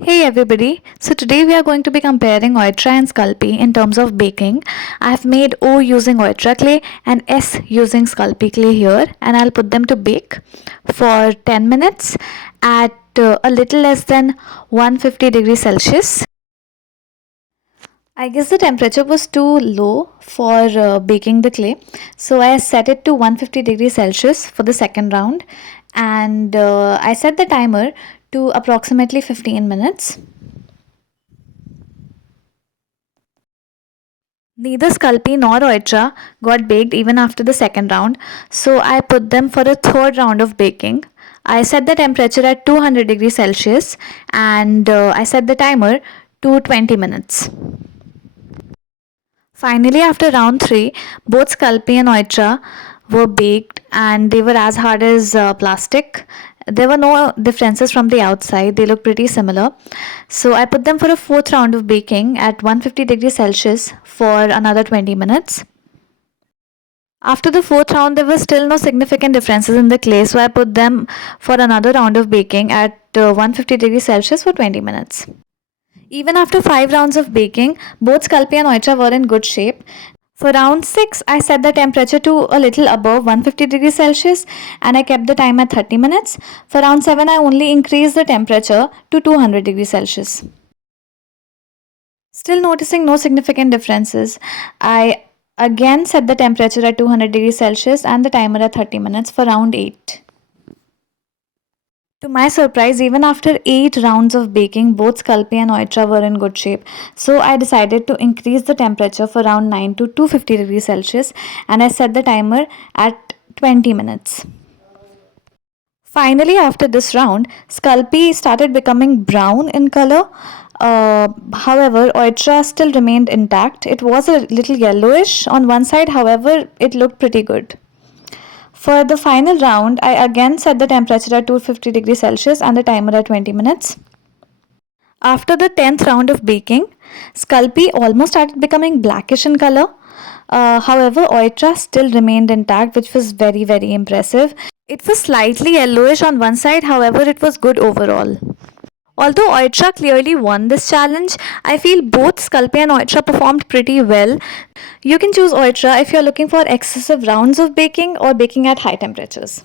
Hey everybody, so today we are going to be comparing Oytra and Sculpey in terms of baking. I have made O using Oytra clay and S using Sculpey clay here, and I'll put them to bake for 10 minutes at a little less than 150 degrees Celsius. I guess the temperature was too low for baking the clay, so I set it to 150 degrees Celsius for the second round, and I set the timer to approximately 15 minutes. Neither Sculpey nor Oytra got baked even after the second round, so I put them for a third round of baking. I set the temperature at 200 degrees Celsius and I set the timer to 20 minutes. Finally, after round 3, both Sculpey and Oytra were baked and they were as hard as plastic. There were no differences from the outside, they look pretty similar. So I put them for a fourth round of baking at 150 degrees Celsius for another 20 minutes. After the fourth round, there were still no significant differences in the clay, so I put them for another round of baking at 150 degrees Celsius for 20 minutes. Even after 5 rounds of baking, both Sculpey and Oytra were in good shape. For round 6, I set the temperature to a little above 150 degrees Celsius and I kept the time at 30 minutes. For round 7, I only increased the temperature to 200 degrees Celsius. Still noticing no significant differences, I again set the temperature at 200 degrees Celsius and the timer at 30 minutes for round 8. To my surprise, even after 8 rounds of baking, both Sculpey and Oytra were in good shape. So I decided to increase the temperature for round 9 to 250 degrees Celsius and I set the timer at 20 minutes. Finally, after this round, Sculpey started becoming brown in color. However, Oytra still remained intact. It was a little yellowish on one side, however, it looked pretty good. For the final round, I again set the temperature at 250 degrees Celsius and the timer at 20 minutes. After the 10th round of baking, Sculpey almost started becoming blackish in color. However, Oytra still remained intact, which was very impressive. It was slightly yellowish on one side, however, it was good overall. Although Oytra clearly won this challenge, I feel both Sculpey and Oytra performed pretty well. You can choose Oytra if you're looking for excessive rounds of baking or baking at high temperatures.